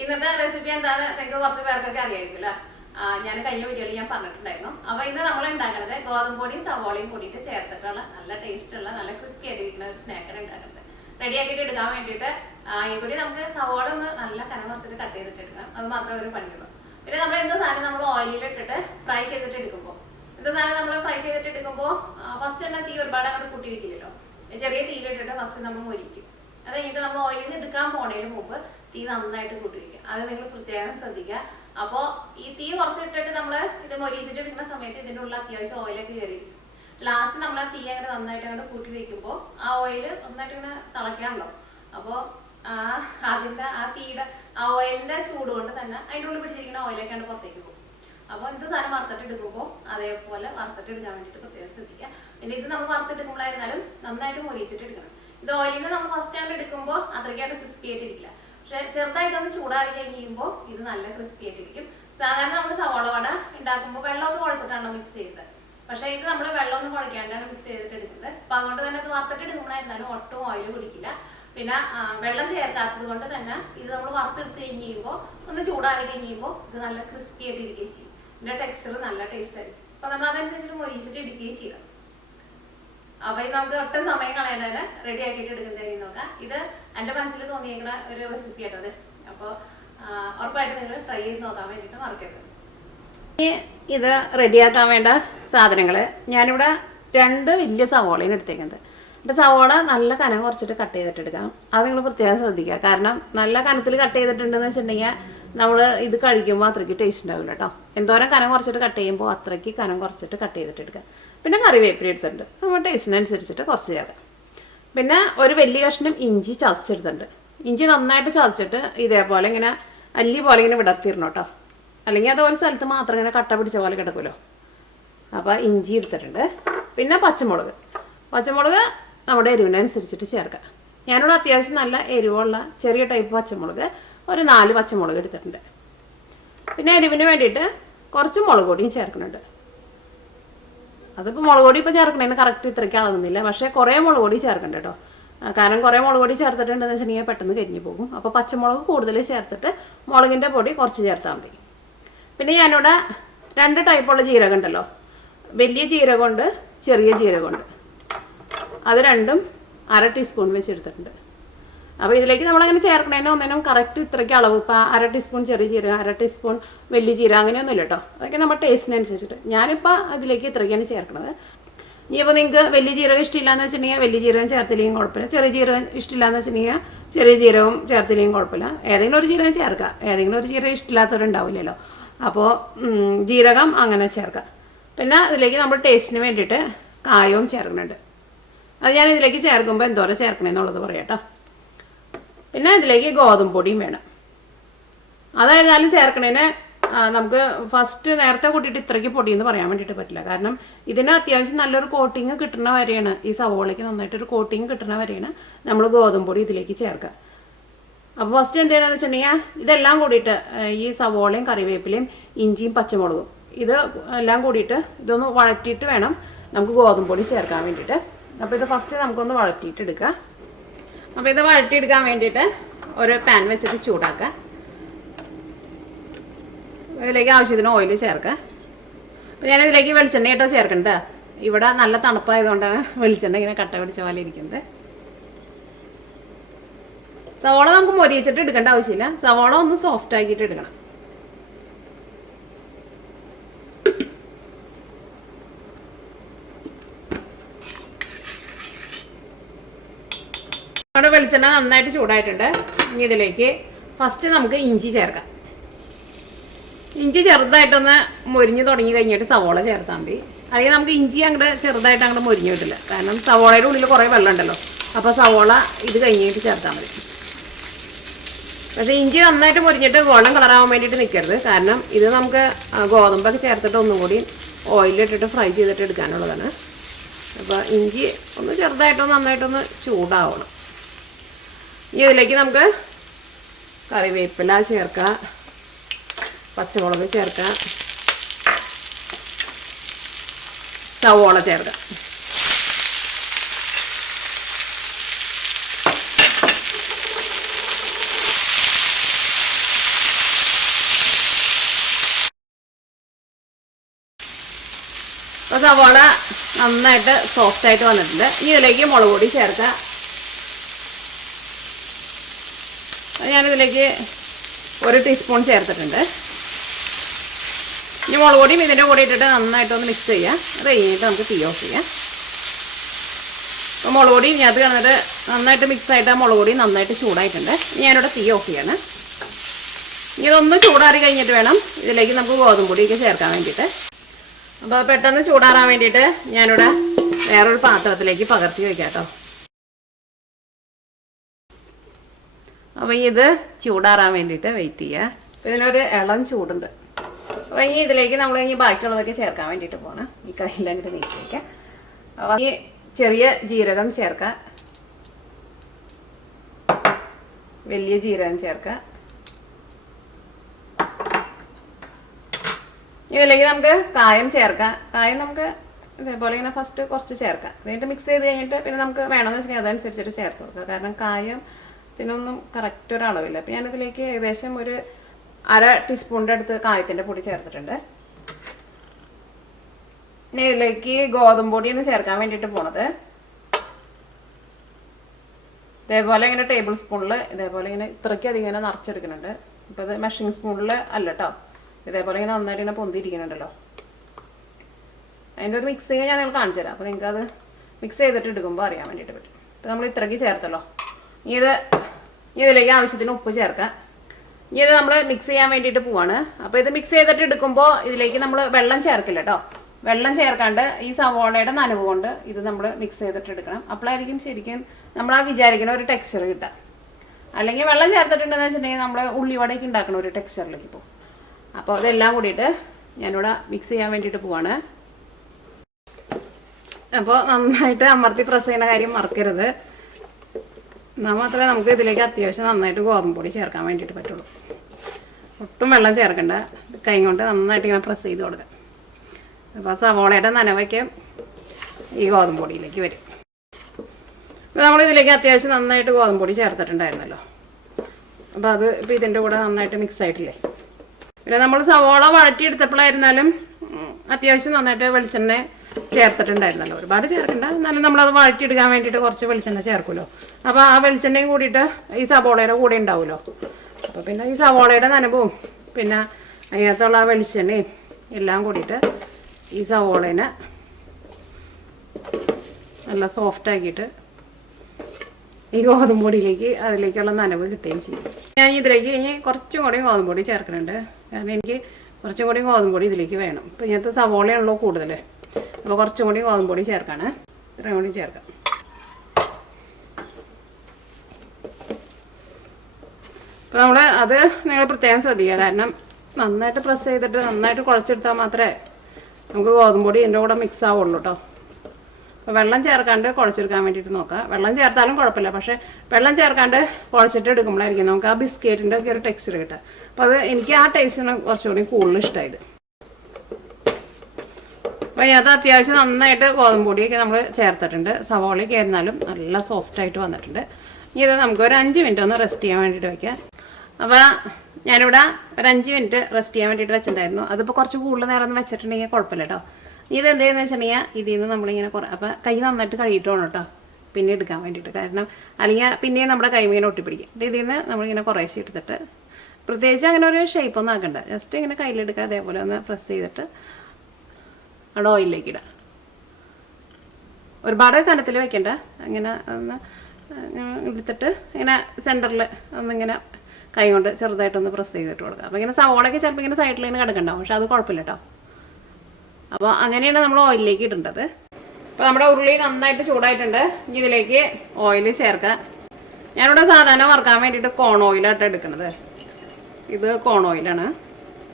ഇന്നത്തെ റെസിപ്പി എന്താന്ന് നിങ്ങൾക്ക് കുറച്ച് പേർക്കൊക്കെ അറിയായിരിക്കുമല്ലോ. ഞാൻ കഴിഞ്ഞ വീഡിയോയിൽ ഞാൻ പറഞ്ഞിട്ടുണ്ടായിരുന്നു. അപ്പോൾ ഇന്ന് നമ്മൾ ഉണ്ടാക്കുന്നത് ഗോതമ്പ് പൊടിയും സവോളയും കൂടിയിട്ട് ചേർത്തിട്ടുള്ള നല്ല ടേസ്റ്റുള്ള നല്ല ക്രിസ്പി ആയിട്ടിരിക്കുന്ന ഒരു സ്നാക്കാണ് ഉണ്ടാക്കുന്നത്. റെഡിയാക്കിയിട്ട് എടുക്കാൻ വേണ്ടിയിട്ട് ഈ കൂടി നമുക്ക് സവോള ഒന്ന് നല്ല കനം കുറച്ചിട്ട് കട്ട് ചെയ്തിട്ട് എടുക്കണം. അത് മാത്രമേ ഒരു പണിയുള്ളൂ. പിന്നെ നമ്മൾ എന്ത് സാധനം നമ്മൾ ഓയിലിൽ ഇട്ടിട്ട് ഫ്രൈ ചെയ്തിട്ട് എടുക്കുമ്പോൾ ഫസ്റ്റ് തന്നെ തീ ഒരുപാട് അങ്ങോട്ട് കൂട്ടി വെക്കില്ലല്ലോ. ചെറിയ തീയിലിട്ടിട്ട് ഫസ്റ്റ് നമ്മൾ മൊരിക്കും. അത് കഴിഞ്ഞിട്ട് നമ്മൾ ഓയിലിൽ നിന്ന് എടുക്കാൻ പോണതിന് മുമ്പ് തീ നന്നായിട്ട് കൂട്ടി വയ്ക്കുക. അത് നിങ്ങൾ പ്രത്യേകം ശ്രദ്ധിക്കുക. അപ്പോൾ ഈ തീ കുറച്ചിട്ടിട്ട് നമ്മൾ ഇത് മൊരിച്ചിട്ട് എടുക്കുന്ന സമയത്ത് ഇതിൻ്റെ ഉള്ള അത്യാവശ്യം ഓയിലൊക്കെ കയറിയിരിക്കും. ലാസ്റ്റ് നമ്മൾ ആ തീ അങ്ങനെ നന്നായിട്ട് അങ്ങോട്ട് കൂട്ടി വയ്ക്കുമ്പോൾ ആ ഓയിൽ നന്നായിട്ട് ഇങ്ങനെ തിളയ്ക്കാണല്ലോ. അപ്പോൾ അതിൻ്റെ ആ തീയുടെ ആ ഓയിലിൻ്റെ ചൂട് കൊണ്ട് തന്നെ അതിൻ്റെ ഉള്ളിൽ പിടിച്ചിരിക്കുന്ന ഓയിലൊക്കെയാണ് പുറത്തേക്ക് പോകും. അപ്പോൾ ഇത് സാധനം വറുത്തിട്ട് എടുക്കുമ്പോൾ അതേപോലെ വറുത്തിട്ട് എടുക്കാൻ വേണ്ടിയിട്ട് പ്രത്യേകം ശ്രദ്ധിക്കുക. പിന്നെ ഇത് നമ്മൾ വറുത്തെടുക്കുമ്പോഴായിരുന്നാലും നന്നായിട്ട് മൊരിച്ചിട്ട് എടുക്കണം. ഇത് ഓയിലിൽ നിന്ന് നമ്മൾ ഫസ്റ്റ് ആയിട്ട് എടുക്കുമ്പോൾ അത്രയ്ക്കായിട്ട് ക്രിസ്പി ആയിട്ടിരിക്കില്ല. പക്ഷെ ചെറുതായിട്ടൊന്ന് ചൂടാറി കഴിയുമ്പോൾ ഇത് നല്ല ക്രിസ്പി ആയിട്ടിരിക്കും. സാധാരണ നമ്മൾ സവോള വട ഉണ്ടാക്കുമ്പോൾ വെള്ളമൊക്കെ കുഴച്ചിട്ടാണ് മിക്സ് ചെയ്യുന്നത്. പക്ഷേ ഇത് നമ്മൾ വെള്ളമൊന്നും കുഴക്കാണ്ടാണ് മിക്സ് ചെയ്തിട്ട് എടുക്കുന്നത്. അപ്പം അതുകൊണ്ട് തന്നെ ഇത് വറുത്തിട്ട് എടുക്കുമ്പോഴായിരുന്നാലും ഒട്ടും ഓയിൽ കുടിക്കില്ല. പിന്നെ വെള്ളം ചേർക്കാത്തത് കൊണ്ട് തന്നെ ഇത് നമ്മൾ വറുത്തെടുത്ത് കഴിയുമ്പോൾ ഒന്ന് ചൂടാറി കഴിയുമ്പോൾ ഇത് നല്ല ക്രിസ്പി ആയിട്ട് ഇരിക്കുകയും ചെയ്യും. ഇതിൻ്റെ ടെക്സ്ചർ നല്ല ടേസ്റ്റ് ആയിരിക്കും. അപ്പം നമ്മൾ അതനുസരിച്ചിട്ട് മൊരിച്ചിട്ട് എടുക്കുകയും ചെയ്യാം. അപ്പൊ ഇത് നമുക്ക് ഒട്ടും സമയം കളയേണ്ടതിന് റെഡി ആക്കിയിട്ട് എടുക്കുന്നതിന് നോക്കാം. ഇത് എൻ്റെ മനസ്സിൽ തോന്നിയിരിക്കുന്ന ഒരു റെസിപ്പി ആയിട്ടത്. അപ്പോൾ ഉറപ്പായിട്ട് നിങ്ങൾ ട്രൈ ചെയ്ത് നോക്കാൻ വേണ്ടിയിട്ട് മറക്കരുത്. ഇത് റെഡിയാക്കാൻ വേണ്ട സാധനങ്ങൾ ഞാനിവിടെ 2 വലിയ സവോളയാണ് എടുത്തേക്കുന്നത്. എൻ്റെ സവോള നല്ല കനം കുറച്ചിട്ട് കട്ട് ചെയ്തിട്ട് എടുക്കാം. അത് നിങ്ങൾ പ്രത്യേകം ശ്രദ്ധിക്കുക. കാരണം നല്ല കനത്തിൽ കട്ട് ചെയ്തിട്ടുണ്ടെന്ന് വെച്ചിട്ടുണ്ടെങ്കിൽ നമ്മൾ ഇത് കഴിക്കുമ്പോൾ അത്രയ്ക്ക് ടേസ്റ്റ് ഉണ്ടാവില്ല കേട്ടോ. എന്തോരം കനം കുറച്ചിട്ട് കട്ട് ചെയ്യുമ്പോൾ അത്രയ്ക്ക് കനം കുറച്ചിട്ട് കട്ട് ചെയ്തിട്ട് എടുക്കാം. പിന്നെ കറിവേപ്പില എടുത്തിട്ടുണ്ട്. നമ്മൾ ടേസ്റ്റിനനുസരിച്ചിട്ട് കുറച്ച് ചേർക്കാം. പിന്നെ ഒരു വലിയ കഷ്ണം ഇഞ്ചി ചതച്ചെടുത്തിട്ടുണ്ട്. ഇഞ്ചി നന്നായിട്ട് ചതച്ചിട്ട് ഇതേപോലെ ഇങ്ങനെ അല്ലി പോലെ ഇങ്ങനെ വിടർത്തിയിരുന്നു കേട്ടോ. അല്ലെങ്കിൽ അത് ഒരു സ്ഥലത്ത് മാത്രം ഇങ്ങനെ കട്ട പിടിച്ച പോലെ കിടക്കുമല്ലോ. അപ്പോൾ ഇഞ്ചി എടുത്തിട്ടുണ്ട്. പിന്നെ പച്ചമുളക് നമ്മുടെ എരിവിനനുസരിച്ചിട്ട് ചേർക്കാം. ഞാനിവിടെ അത്യാവശ്യം നല്ല എരിവുള്ള ചെറിയ ടൈപ്പ് പച്ചമുളക് ഒരു 4 പച്ചമുളക് എടുത്തിട്ടുണ്ട്. പിന്നെ എരിവിന് വേണ്ടിയിട്ട് കുറച്ച് മുളക് പൊടിയും ചേർക്കുന്നുണ്ട്. അതിപ്പോൾ മുളക് പൊടി ഇപ്പോൾ ചേർക്കണേന് കറക്റ്റ് ഇത്രയ്ക്ക് അളകുന്നില്ല. പക്ഷേ കുറേ മുളക് പൊടി ചേർക്കണ്ട കേട്ടോ. കാരണം കുറേ മുളക് പൊടി ചേർത്തിട്ടുണ്ടെന്ന് വെച്ചിട്ടുണ്ടെങ്കിൽ പെട്ടെന്ന് കരിഞ്ഞു പോകും. അപ്പോൾ പച്ചമുളക് കൂടുതൽ ചേർത്തിട്ട് മുളകിൻ്റെ പൊടി കുറച്ച് ചേർത്താൽ മതി. പിന്നെ ഞാനിവിടെ 2 ടൈപ്പുള്ള ജീരകം ഉണ്ടല്ലോ. വലിയ ജീരകമുണ്ട്, ചെറിയ ജീരകമുണ്ട്. അത് രണ്ടും 1/2 ടീസ്പൂൺ വെച്ചെടുത്തിട്ടുണ്ട്. അപ്പോൾ ഇതിലേക്ക് നമ്മളങ്ങനെ ചേർക്കണേനോ ഒന്നിനും കറക്റ്റ് ഇത്രയ്ക്ക് അളവ്. ഇപ്പോൾ 1/2 ടീസ്പൂൺ ചെറിയ ജീരകം, 1/2 ടീസ്പൂൺ വലിയ ജീരകം അങ്ങനെയൊന്നുമില്ല കേട്ടോ. അതൊക്കെ നമ്മുടെ ടേസ്റ്റിനനുസരിച്ചിട്ട്. ഞാനിപ്പോൾ അതിലേക്ക് ഇത്രയ്ക്കാണ് ചേർക്കുന്നത്. ഇനിയിപ്പോൾ നിങ്ങൾക്ക് വലിയ ജീരകം ഇഷ്ടമില്ലാന്ന് വെച്ചിട്ടുണ്ടെങ്കിൽ വലിയ ജീരകം ചേർത്തില്ലെങ്കിൽ കുഴപ്പമില്ല. ചെറിയ ജീരകം ഇഷ്ടമില്ലാന്ന് വെച്ചിട്ടുണ്ടെങ്കിൽ ചെറിയ ജീരകം ചേർത്തില്ലെങ്കിൽ കുഴപ്പമില്ല. ഏതെങ്കിലും ഒരു ജീരകം ചേർക്കുക. ഏതെങ്കിലും ഒരു ജീരകം ഇഷ്ടമില്ലാത്തവരുണ്ടാവില്ലല്ലോ. അപ്പോൾ ജീരകം അങ്ങനെ ചേർക്കാം. പിന്നെ ഇതിലേക്ക് നമ്മൾ ടേസ്റ്റിന് വേണ്ടിയിട്ട് കായവും ചേർക്കുന്നുണ്ട്. അത് ഞാൻ ഇതിലേക്ക് ചേർക്കുമ്പോൾ എന്തോരം ചേർക്കണമെന്നുള്ളത് പറയാം കേട്ടോ. പിന്നെ ഇതിലേക്ക് ഗോതമ്പ് പൊടിയും വേണം. അതായിരുന്നാലും ചേർക്കണേന് നമുക്ക് ഫസ്റ്റ് നേരത്തെ കൂട്ടിയിട്ട് ഇത്രയ്ക്ക് പൊടിയെന്ന് പറയാൻ വേണ്ടിയിട്ട് പറ്റില്ല. കാരണം ഇതിന് അത്യാവശ്യം നല്ലൊരു കോട്ടിങ് കിട്ടുന്ന വരെയാണ്, ഈ സവോളയ്ക്ക് നന്നായിട്ടൊരു കോട്ടിങ് കിട്ടുന്ന വരെയാണ് നമ്മൾ ഗോതമ്പ് പൊടി ഇതിലേക്ക് ചേർക്കുക. അപ്പോൾ ഫസ്റ്റ് എന്ത് ചെയ്യണമെന്ന് വെച്ചിട്ടുണ്ടെങ്കിൽ ഇതെല്ലാം കൂടിയിട്ട് ഈ സവോളയും കറിവേപ്പിലയും ഇഞ്ചിയും പച്ചമുളകും ഇത് എല്ലാം കൂടിയിട്ട് ഇതൊന്ന് വഴറ്റിയിട്ട് വേണം നമുക്ക് ഗോതമ്പ് പൊടി ചേർക്കാൻ വേണ്ടിയിട്ട്. അപ്പോൾ ഇത് ഫസ്റ്റ് നമുക്കൊന്ന് വഴറ്റിയിട്ട് എടുക്കുക. അപ്പോൾ ഇത് വഴറ്റിയെടുക്കാൻ വേണ്ടിയിട്ട് ഒരു പാൻ വെച്ചിട്ട് ചൂടാക്കുക. ഇതിലേക്ക് ആവശ്യത്തിന് ഓയിൽ ചേർക്കുക. അപ്പോൾ ഞാനിതിലേക്ക് വെളിച്ചെണ്ണ കേട്ടോ ചേർക്കണത്. ഇവിടെ നല്ല തണുപ്പായതുകൊണ്ടാണ് വെളിച്ചെണ്ണ ഇങ്ങനെ കട്ട പിടിച്ച പോലെ ഇരിക്കുന്നത്. സവോള നമുക്ക് മൊരിയിച്ചിട്ട് എടുക്കേണ്ട ആവശ്യമില്ല. സവോള ഒന്ന് സോഫ്റ്റ് ആക്കിയിട്ട് എടുക്കണം. അവിടെ വെളിച്ചെണ്ണ നന്നായിട്ട് ചൂടായിട്ടുണ്ട്. ഇനി ഇതിലേക്ക് ഫസ്റ്റ് നമുക്ക് ഇഞ്ചി ചേർക്കാം. ഇഞ്ചി ചെറുതായിട്ടൊന്ന് മൊരിഞ്ഞ് തുടങ്ങി കഴിഞ്ഞിട്ട് സവോള ചേർത്താൽ മതി. അല്ലെങ്കിൽ നമുക്ക് ഇഞ്ചി അങ്ങോട്ട് ചെറുതായിട്ട് അങ്ങോട്ട് മൊരിഞ്ഞ് കിട്ടില്ല. കാരണം സവോളയുടെ ഉള്ളിൽ കുറേ വെള്ളം ഉണ്ടല്ലോ. അപ്പോൾ സവോള ഇത് കഴിഞ്ഞിട്ട് ചേർത്താൽ മതി. പക്ഷേ ഇഞ്ചി നന്നായിട്ട് മൊരിഞ്ഞിട്ട് ഗോൾഡൻ കളറാവാൻ വേണ്ടിയിട്ട് നിൽക്കരുത്. കാരണം ഇത് നമുക്ക് ഗോതമ്പൊക്കെ ചേർത്തിട്ട് ഒന്നും കൂടി ഓയിലിട്ടിട്ട് ഫ്രൈ ചെയ്തിട്ട് എടുക്കാനുള്ളതാണ്. അപ്പോൾ ഇഞ്ചി ഒന്ന് ചെറുതായിട്ടൊന്ന് നന്നായിട്ടൊന്ന് ചൂടാവണം. ഇനി ഇതിലേക്ക് നമുക്ക് കറിവേപ്പില ചേർക്കാം, പച്ചമുളക് ചേർക്കാം, സവോള ചേർക്കാം. അപ്പോൾ സവാള നന്നായിട്ട് സോഫ്റ്റായിട്ട് വന്നിട്ടുണ്ട്. ഇനി ഇതിലേക്ക് മുളക് പൊടി ചേർക്കാം. ഞാനിതിലേക്ക് 1 ടീസ്പൂൺ ചേർത്തിട്ടുണ്ട്. ഇനി മുളക് പൊടിയും ഇതിൻ്റെ കൂടെ ഇട്ടിട്ട് നന്നായിട്ടൊന്ന് മിക്സ് ചെയ്യാം. അത് കഴിഞ്ഞിട്ട് നമുക്ക് തീ ഓഫ് ചെയ്യാം. അപ്പോൾ മുളക് പൊടി ഇതിനകത്ത് കിടന്നിട്ട് നന്നായിട്ട് മിക്സായിട്ട് ആ മുളക് പൊടി നന്നായിട്ട് ചൂടായിട്ടുണ്ട്. ഞാനിവിടെ തീ ഓഫ് ചെയ്യാണ്. ഇനി ഇതൊന്ന് ചൂടാറി കഴിഞ്ഞിട്ട് വേണം ഇതിലേക്ക് നമുക്ക് ഗോതമ്പ് പൊടിയൊക്കെ ചേർക്കാൻ വേണ്ടിയിട്ട്. അപ്പോൾ പെട്ടെന്ന് ചൂടാറാൻ വേണ്ടിയിട്ട് ഞാനിവിടെ വേറൊരു പാത്രത്തിലേക്ക് പകർത്തി വയ്ക്കാം കേട്ടോ. അപ്പോൾ ഇത് ചൂടാറാൻ വേണ്ടിയിട്ട് വെയിറ്റ് ചെയ്യുക. അപ്പോൾ ഇതിനൊരു ഇളം ചൂടുണ്ട്. അപ്പോൾ ഇനി ഇതിലേക്ക് നമ്മൾ ഇനി ബാക്കിയുള്ളതൊക്കെ ചേർക്കാൻ വേണ്ടിയിട്ട് പോകണം. ഈ കയ്യിലും അങ്ങോട്ട് നീക്കി വയ്ക്കാം. അപ്പോൾ ഈ ചെറിയ ജീരകം ചേർക്കുക, വലിയ ജീരകം ചേർക്കുക. ഇതിലേക്ക് നമുക്ക് കായം ചേർക്കാം. കായം നമുക്ക് ഇതേപോലെ ഇങ്ങനെ ഫസ്റ്റ് കുറച്ച് ചേർക്കാം. എന്നിട്ട് മിക്സ് ചെയ്ത് കഴിഞ്ഞിട്ട് പിന്നെ നമുക്ക് വേണമെന്ന് വെച്ചിട്ടുണ്ടെങ്കിൽ അതനുസരിച്ചിട്ട് ചേർത്ത് കൊടുക്കുക. കാരണം കായം ഇതിനൊന്നും കറക്റ്റ് ഒരു അളവില്ല. അപ്പോൾ ഞാനിതിലേക്ക് ഏകദേശം ഒരു 1/2 ടീസ്പൂണിൻ്റെ അടുത്ത് കായത്തിൻ്റെ പൊടി ചേർത്തിട്ടുണ്ട്. ഇനി ഇതിലേക്ക് ഗോതമ്പ് പൊടിയാണ് ചേർക്കാൻ വേണ്ടിയിട്ട് പോണത്. ഇതേപോലെ ഇങ്ങനെ ടേബിൾ സ്പൂണിൽ ഇതേപോലെ ഇങ്ങനെ ഇത്രയ്ക്ക് അധികം ഇങ്ങനെ നിറച്ചെടുക്കുന്നുണ്ട്. ഇപ്പോൾ ഇത് മെഷറിംഗ് സ്പൂണിൽ അല്ല കേട്ടോ, ഇതേപോലെ ഇങ്ങനെ നന്നായിട്ട് ഇങ്ങനെ പൊന്തിയിരിക്കുന്നുണ്ടല്ലോ. അതിൻ്റെ ഒരു മിക്സിങ് ഞാൻ നിങ്ങൾ കാണിച്ചു തരാം. അപ്പോൾ നിങ്ങൾക്ക് അത് മിക്സ് ചെയ്തിട്ട് എടുക്കുമ്പോൾ അറിയാൻ വേണ്ടിയിട്ട് പറ്റും. ഇപ്പോൾ നമ്മൾ ഇത്രയ്ക്ക് ചേർത്തല്ലോ. ഇതിലേക്ക് ആവശ്യത്തിന് ഉപ്പ് ചേർക്കാം. ഇനി ഇത് നമ്മൾ മിക്സ് ചെയ്യാൻ വേണ്ടിയിട്ട് പോവാണ്. അപ്പോൾ ഇത് മിക്സ് ചെയ്തിട്ട് എടുക്കുമ്പോൾ ഇതിലേക്ക് നമ്മൾ വെള്ളം ചേർക്കില്ല കേട്ടോ. വെള്ളം ചേർക്കാണ്ട് ഈ സവോളയുടെ നനവ് കൊണ്ട് ഇത് നമ്മൾ മിക്സ് ചെയ്തിട്ട് എടുക്കണം. അപ്പോഴായിരിക്കും ശരിക്കും നമ്മൾ ആ വിചാരിക്കുന്ന ഒരു ടെക്സ്ചർ കിട്ടുക. അല്ലെങ്കിൽ വെള്ളം ചേർത്തിട്ടുണ്ടെന്ന് വെച്ചിട്ടുണ്ടെങ്കിൽ നമ്മൾ ഉള്ളിവടയൊക്കെ ഉണ്ടാക്കുന്ന ഒരു ടെക്സ്ചറിലേക്ക് പോകും. അപ്പോൾ അതെല്ലാം കൂടിയിട്ട് ഞാനിവിടെ മിക്സ് ചെയ്യാൻ വേണ്ടിയിട്ട് പോവാണ്. അപ്പോൾ നന്നായിട്ട് അമർത്തി പ്രസ് ചെയ്യുന്ന കാര്യം മറക്കരുത്. എന്നാൽ മാത്രമേ നമുക്ക് ഇതിലേക്ക് അത്യാവശ്യം നന്നായിട്ട് ഗോതമ്പ് പൊടി ചേർക്കാൻ വേണ്ടിയിട്ട് പറ്റുള്ളൂ. ഒട്ടും വെള്ളം ചേർക്കണ്ട. കൈ കൊണ്ട് നന്നായിട്ട് ഇങ്ങനെ പ്രസ് ചെയ്ത് കൊടുക്കാം. അപ്പോൾ സവോളയുടെ നനവയ്ക്ക് ഈ ഗോതമ്പ് പൊടിയിലേക്ക് വരും. അപ്പോൾ നമ്മളിതിലേക്ക് അത്യാവശ്യം നന്നായിട്ട് ഗോതമ്പ് പൊടി ചേർത്തിട്ടുണ്ടായിരുന്നല്ലോ. അപ്പോൾ അത് ഇപ്പോൾ ഇതിൻ്റെ കൂടെ നന്നായിട്ട് മിക്സ് ആയിട്ടില്ലേ. പിന്നെ നമ്മൾ സവോള വഴറ്റിയെടുത്തപ്പോഴായിരുന്നാലും അത്യാവശ്യം നന്നായിട്ട് വെളിച്ചെണ്ണ ചേർത്തിട്ടുണ്ടായിരുന്നല്ലോ. ഒരുപാട് ചേർക്കണ്ട, എന്നാലും നമ്മളത് വഴറ്റിയെടുക്കാൻ വേണ്ടിയിട്ട് കുറച്ച് വെളിച്ചെണ്ണ ചേർക്കുമല്ലോ. അപ്പോൾ ആ വെളിച്ചെണ്ണയും കൂടിയിട്ട് ഈ സവോളയുടെ കൂടെ ഉണ്ടാവുമല്ലോ. അപ്പോൾ പിന്നെ ഈ സവോളയുടെ നനവും പിന്നെ അതിനകത്തുള്ള വെളിച്ചെണ്ണയും എല്ലാം കൂടിയിട്ട് ഈ സവോളേനെ നല്ല സോഫ്റ്റ് ആക്കിയിട്ട് ഈ ഗോതമ്പ് പൊടിയിലേക്ക് അതിലേക്കുള്ള നനവ് കിട്ടുകയും ചെയ്യും. ഞാൻ ഇതിലേക്ക് ഇനി കുറച്ചും കൂടി ഗോതമ്പ് പൊടി ചേർക്കുന്നുണ്ട്. കാരണം എനിക്ക് കുറച്ചും കൂടി ഗോതമ്പ് പൊടി ഇതിലേക്ക് വേണം. ഇപ്പോൾ ഇങ്ങനത്തെ സവോളയാണല്ലോ കൂടുതൽ. അപ്പോൾ കുറച്ചും കൂടി ഗോതമ്പ് പൊടി ചേർക്കാണ്. ഇത്രയും കൂടി ചേർക്കാം. അപ്പോൾ നമ്മൾ അത് നിങ്ങൾ പ്രത്യേകം ശ്രദ്ധിക്കുക. കാരണം നന്നായിട്ട് പ്രസ് ചെയ്തിട്ട് നന്നായിട്ട് കുഴച്ചെടുത്താൽ മാത്രമേ നമുക്ക് ഗോതമ്പ് പൊടി ഇതിൻ്റെ കൂടെ മിക്സ് ആവുള്ളൂ കേട്ടോ. അപ്പോൾ വെള്ളം ചേർക്കാണ്ട് കുഴച്ചെടുക്കാൻ വേണ്ടിയിട്ട് നോക്കുക. വെള്ളം ചേർത്താലും കുഴപ്പമില്ല, പക്ഷേ വെള്ളം ചേർക്കാണ്ട് കുഴച്ചിട്ട് എടുക്കുമ്പോഴായിരിക്കും നമുക്ക് ആ ബിസ്ക്കറ്റിൻ്റെ ഒക്കെ ഒരു ടെക്സ്ചർ കിട്ടുക. അപ്പോൾ അത് എനിക്ക് ആ ടേസ്റ്റിന് കുറച്ചുകൂടി കൂടുതൽ ഇഷ്ടമായത്. അപ്പോൾ ഇതിനകത്ത് അത്യാവശ്യം നന്നായിട്ട് ഗോതമ്പ് പൊടിയൊക്കെ നമ്മൾ ചേർത്തിട്ടുണ്ട്. സവോളയൊക്കെ ആയിരുന്നാലും നല്ല സോഫ്റ്റായിട്ട് വന്നിട്ടുണ്ട്. ഇനി ഇത് നമുക്ക് ഒരു 5 മിനിറ്റ് ഒന്ന് റെസ്റ്റ് ചെയ്യാൻ വേണ്ടിയിട്ട് വയ്ക്കാം. അപ്പോൾ ഞാനിവിടെ ഒരു 5 മിനിറ്റ് റെസ്റ്റ് ചെയ്യാൻ വേണ്ടിയിട്ട് വെച്ചിട്ടുണ്ടായിരുന്നു. അതിപ്പോൾ കുറച്ച് കൂടുതൽ നേരം ഒന്ന് വെച്ചിട്ടുണ്ടെങ്കിൽ കുഴപ്പമില്ല കേട്ടോ. ഇത് എന്തെന്ന് വെച്ചിട്ടുണ്ടെങ്കിൽ ഇതിൽ നിന്ന് നമ്മളിങ്ങനെ അപ്പോൾ കൈ നന്നായിട്ട് കഴുകിയിട്ട് വേണം കേട്ടോ പിന്നെ എടുക്കാൻ വേണ്ടിയിട്ട്. കാരണം അല്ലെങ്കിൽ പിന്നെയും നമ്മുടെ കൈ ഇങ്ങനെ ഒട്ടിപ്പിടിക്കും. ഇതിൽ നിന്ന് നമ്മളിങ്ങനെ കുറേശ്ശെ എടുത്തിട്ട് പ്രത്യേകിച്ച് അങ്ങനെ ഒരു ഷേപ്പൊന്നും ആക്കണ്ട. ജസ്റ്റ് ഇങ്ങനെ കയ്യിലെടുക്കുക, അതേപോലെ ഒന്ന് പ്രസ് ചെയ്തിട്ട് അവിടെ ഓയിലിലേക്ക് ഇടുക. ഒരുപാട് കനത്തിൽ വെക്കണ്ട. അങ്ങനെ ഒന്ന് എടുത്തിട്ട് ഇങ്ങനെ സെൻറ്ററിൽ ഒന്നിങ്ങനെ കൈ കൊണ്ട് ചെറുതായിട്ടൊന്ന് പ്രസ് ചെയ്തിട്ട് കൊടുക്കുക. അപ്പോൾ ഇങ്ങനെ സവോളയൊക്കെ ചിലപ്പോൾ ഇങ്ങനെ സൈഡിൽ ഇങ്ങനെ കിടക്കണ്ടാവും, പക്ഷെ അത് കുഴപ്പമില്ല കേട്ടോ. അപ്പോൾ അങ്ങനെയാണ് നമ്മൾ ഓയിലിലേക്ക് ഇടേണ്ടത്. അപ്പോൾ നമ്മുടെ ഉരുളി നന്നായിട്ട് ചൂടായിട്ടുണ്ട്. ഇനി ഇതിലേക്ക് ഓയിൽ ചേർക്കുക. ഞാനിവിടെ സാധാരണ വറുക്കാൻ വേണ്ടിയിട്ട് കോൺ ഓയിലായിട്ട് എടുക്കുന്നത്. ഇത് കോൺ ഓയിലാണ്.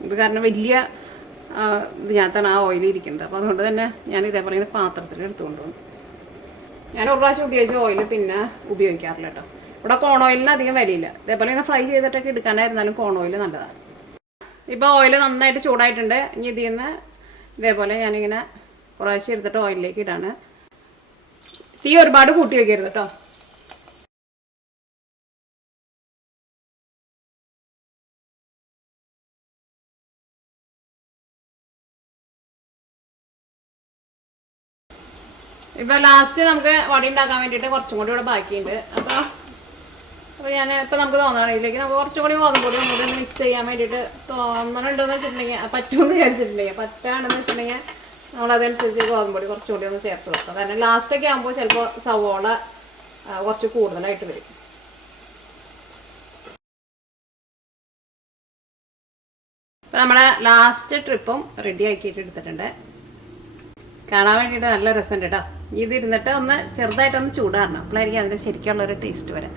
ഇത് കാരണം വലിയ ഇതിനകത്താണ് ആ ഓയിൽ ഇരിക്കുന്നത്. അപ്പോൾ അതുകൊണ്ട് തന്നെ ഞാൻ ഇതേപോലെ ഇങ്ങനെ പാത്രത്തിൽ എടുത്തുകൊണ്ട് പോകും. ഞാൻ ഒരു പ്രാവശ്യം ഉപയോഗിച്ച ഓയിൽ പിന്നെ ഉപയോഗിക്കാറില്ല കേട്ടോ. ഇവിടെ കോൺ ഓയിലിന് അധികം വിലയില്ല. ഇതേപോലെ ഇങ്ങനെ ഫ്രൈ ചെയ്തിട്ടൊക്കെ എടുക്കാനായിരുന്നാലും കോൺ ഓയിൽ നല്ലതാണ്. ഇപ്പോൾ ഓയിൽ നന്നായിട്ട് ചൂടായിട്ടുണ്ട്. ഇനി ഇതിൽ നിന്ന് ഇതേപോലെ ഞാനിങ്ങനെ പ്രാവശ്യം എടുത്തിട്ട് ഓയിലിലേക്ക് ഇടാണ്. തീ ഒരുപാട് കൂട്ടി വയ്ക്കരുത് കേട്ടോ. ഇപ്പം ലാസ്റ്റ് നമുക്ക് വട ഉണ്ടാക്കാൻ വേണ്ടിയിട്ട് കുറച്ചും കൂടി ഇവിടെ ബാക്കിയുണ്ട്. അപ്പോൾ ഞാൻ ഇപ്പം നമുക്ക് തോന്നാണ് ഇതിലേക്ക് നമുക്ക് കുറച്ചും കൂടി ഗോതമ്പൊടി ഒന്നുകൂടി ഒന്ന് മിക്സ് ചെയ്യാൻ വേണ്ടിയിട്ട് തോന്നണുണ്ടെന്ന് വെച്ചിട്ടുണ്ടെങ്കിൽ പറ്റുമെന്ന് വിചാരിച്ചിട്ടുണ്ടെങ്കിൽ പറ്റാണെന്ന് വെച്ചിട്ടുണ്ടെങ്കിൽ നമ്മളതനുസരിച്ച് ഗോതമ്പൊടി കുറച്ചുകൂടി ഒന്ന് ചേർത്ത് വെക്കാം. കാരണം ലാസ്റ്റൊക്കെ ആകുമ്പോൾ ചിലപ്പോൾ സവോള കുറച്ച് കൂടുതലായിട്ട് വരും. ഇപ്പം നമ്മുടെ ലാസ്റ്റ് ട്രിപ്പും റെഡി ആക്കിയിട്ട് എടുത്തിട്ടുണ്ട്. കാണാൻ വേണ്ടിയിട്ട് നല്ല രസമുണ്ട് കേട്ടോ. ഇതിരുന്നിട്ട് ഒന്ന് ചെറുതായിട്ടൊന്ന് ചൂടാറണം, അപ്പോഴായിരിക്കും അതിൻ്റെ ശരിക്കുള്ളൊരു ടേസ്റ്റ് വരാം.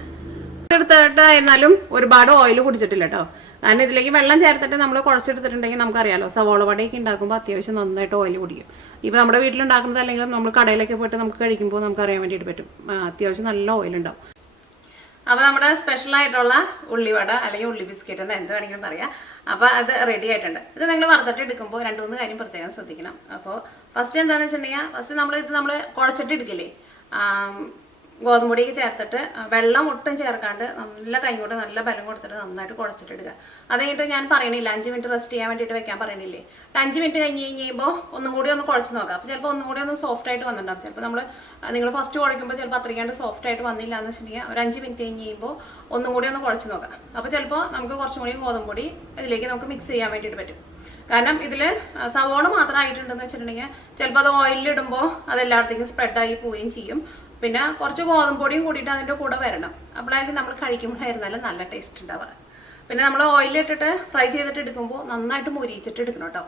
എടുത്തിട്ടായിരുന്നാലും ഒരുപാട് ഓയിൽ കുടിച്ചിട്ടില്ല കേട്ടോ. കാരണം ഇതിലേക്ക് വെള്ളം ചേർത്തിട്ട് നമ്മൾ കുഴച്ചെടുത്തിട്ടുണ്ടെങ്കിൽ നമുക്കറിയാലോ സവോള വടയൊക്കെ ഉണ്ടാക്കുമ്പോൾ അത്യാവശ്യം നന്നായിട്ട് ഓയിൽ കുടിക്കും. ഇപ്പോൾ നമ്മുടെ വീട്ടിലുണ്ടാക്കുന്നത് അല്ലെങ്കിൽ നമ്മൾ കടയിലൊക്കെ പോയിട്ട് നമുക്ക് കഴിക്കുമ്പോൾ നമുക്ക് അറിയാൻ വേണ്ടിയിട്ട് പറ്റും അത്യാവശ്യം നല്ല ഓയിലുണ്ടാവും. അപ്പോൾ നമ്മുടെ സ്പെഷ്യലായിട്ടുള്ള ഉള്ളിവട അല്ലെങ്കിൽ ഉള്ളി ബിസ്ക്കറ്റ് എന്ന് എന്ത് വേണമെങ്കിലും പറയാം. അപ്പോൾ അത് റെഡി ആയിട്ടുണ്ട്. ഇത് നിങ്ങൾ വറുത്തിട്ട് എടുക്കുമ്പോൾ 2-3 കാര്യം പ്രത്യേകം ശ്രദ്ധിക്കണം. അപ്പോൾ ഫസ്റ്റ് എന്താണെന്ന് വെച്ചിട്ടുണ്ടെങ്കിൽ ഫസ്റ്റ് നമ്മൾ കുഴച്ചിട്ട് എടുക്കില്ലേ, ഗോതമ്പൊടിയൊക്കെ ചേർത്തിട്ട് വെള്ളം ഒട്ടും ചേർക്കാണ്ട് നല്ല കൈകൊണ്ട് നല്ല ബലം കൊടുത്തിട്ട് നന്നായിട്ട് കുഴച്ചിട്ടെടുക്കുക. അത് കഴിഞ്ഞിട്ട് ഞാൻ പറയണില്ല 5 മിനിറ്റ് റെസ്റ്റ് ചെയ്യാൻ വേണ്ടിയിട്ട് വെക്കാൻ പറയണില്ലേ. 5 മിനിറ്റ് കഴിഞ്ഞ് കഴിയുമ്പോൾ ഒന്നും കൂടി ഒന്ന് കുഴച്ച് നോക്കാം. അപ്പോൾ ചിലപ്പോൾ ഒന്നും കൂടി ഒന്ന് സോഫ്റ്റ് ആയിട്ട് വന്നിട്ടുണ്ടാവും. ചിലപ്പോൾ നിങ്ങൾ ഫസ്റ്റ് കുഴക്കുമ്പോൾ ചിലപ്പോൾ അത്രയ്ക്കാണ്ട് സോഫ്റ്റ് ആയിട്ട് വന്നില്ല എന്ന് വെച്ചിട്ടുണ്ടെങ്കിൽ ഒരു 5 മിനിറ്റ് കഴിഞ്ഞ് കഴിയുമ്പോൾ ഒന്നും കൂടി ഒന്ന് കുഴച്ച് നോക്കാം. അപ്പോൾ ചിലപ്പോൾ നമുക്ക് കുറച്ചും കൂടി ഗോതമ്പൊടി ഇതിലേക്ക് നമുക്ക് മിക്സ് ചെയ്യാൻ വേണ്ടിയിട്ട് പറ്റും. കാരണം ഇതിൽ സവോള മാത്രമായിട്ടുണ്ടെന്ന് വെച്ചിട്ടുണ്ടെങ്കിൽ ചിലപ്പോൾ അത് ഓയിലിടുമ്പോൾ അതെല്ലായിടത്തേക്കും സ്പ്രെഡായി പോവുകയും ചെയ്യും. പിന്നെ കുറച്ച് ഗോതമ്പൊടിയും കൂടിയിട്ട് അതിൻ്റെ കൂടെ വരണം. അപ്പോഴായിരിക്കും നമ്മൾ കഴിക്കുമ്പോഴായിരുന്നാലും നല്ല ടേസ്റ്റ് ഉണ്ടാവുക. പിന്നെ നമ്മൾ ഓയിലിട്ടിട്ട് ഫ്രൈ ചെയ്തിട്ട് എടുക്കുമ്പോൾ നന്നായിട്ട് മുരിച്ചിട്ട് എടുക്കണം കേട്ടോ.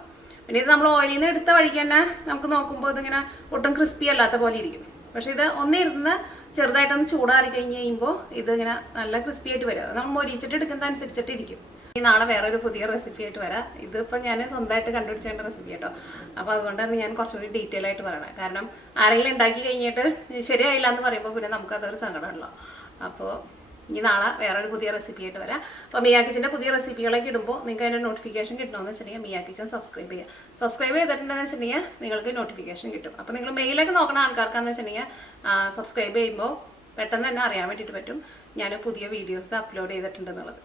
പിന്നെ ഇത് നമ്മൾ ഓയിലിൽ നിന്ന് എടുത്ത വഴിക്ക് തന്നെ നമുക്ക് നോക്കുമ്പോൾ ഇതിങ്ങനെ ഒട്ടും ക്രിസ്പി അല്ലാത്ത പോലെ ഇരിക്കും. പക്ഷേ ഇത് ഒന്നിരുന്ന് ചെറുതായിട്ടൊന്ന് ചൂടാറി കഴിഞ്ഞ് കഴിയുമ്പോൾ ഇതിങ്ങനെ നല്ല ക്രിസ്പി ആയിട്ട് വരും. നമ്മൾ മൊരിച്ചിട്ട് എടുക്കുന്നത് അനുസരിച്ചിട്ട് ഇരിക്കും. ഈ നാളെ വേറൊരു പുതിയ റെസിപ്പി ആയിട്ട് വരാം. ഇതിപ്പോൾ ഞാൻ സ്വന്തമായിട്ട് കണ്ടുപിടിച്ചേണ്ട റെസിപ്പി കേട്ടോ. അപ്പോൾ അതുകൊണ്ടാണ് ഞാൻ കുറച്ചുകൂടി ഡീറ്റെയിൽ ആയിട്ട് പറയണത്. കാരണം ആരെങ്കിലും ഉണ്ടാക്കി കഴിഞ്ഞിട്ട് ശരിയായില്ല എന്ന് പറയുമ്പോൾ പിന്നെ നമുക്കതൊരു സങ്കടമാണല്ലോ. അപ്പോൾ ഈ നാളെ വേറൊരു പുതിയ റെസിപ്പി ആയിട്ട് വരാം. അപ്പോൾ മിയ കിച്ചൻ്റെ പുതിയ റെസിപ്പികളൊക്കെ ഇടുമ്പോൾ നിങ്ങൾക്ക് അതിൻ്റെ നോട്ടിഫിക്കേഷൻ കിട്ടണമെന്ന് വെച്ചിട്ടുണ്ടെങ്കിൽ മിയ കിച്ചൻ സബ്സ്ക്രൈബ് ചെയ്യുക. സബ്സ്ക്രൈബ് ചെയ്തിട്ടുണ്ടെന്ന് വെച്ചിട്ടുണ്ടെങ്കിൽ നിങ്ങൾക്ക് നോട്ടിഫിക്കേഷൻ കിട്ടും. അപ്പോൾ നിങ്ങൾ മെയിലൊക്കെ നോക്കുന്ന ആൾക്കാർക്കാന്ന് വെച്ചിട്ടുണ്ടെങ്കിൽ സബ്സ്ക്രൈബ് ചെയ്യുമ്പോൾ പെട്ടെന്ന് തന്നെ അറിയാൻ വേണ്ടിയിട്ട് പറ്റും ഞാൻ പുതിയ വീഡിയോസ് അപ്ലോഡ് ചെയ്തിട്ടുണ്ടെന്നുള്ളത്.